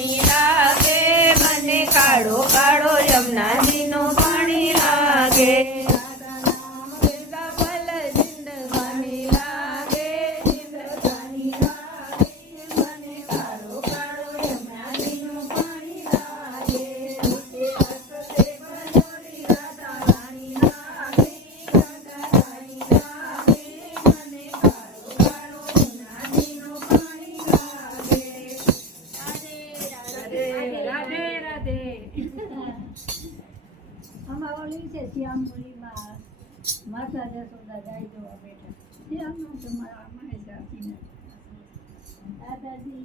પાણી લાગે મને કાળો કાળો યમુનાજીનું પાણી લાગે શ્યામ મુલીમાં માતા જશોદા ગાય જોવા બેઠા શ્યામનો તમારા મહેશાસીને દાદાજી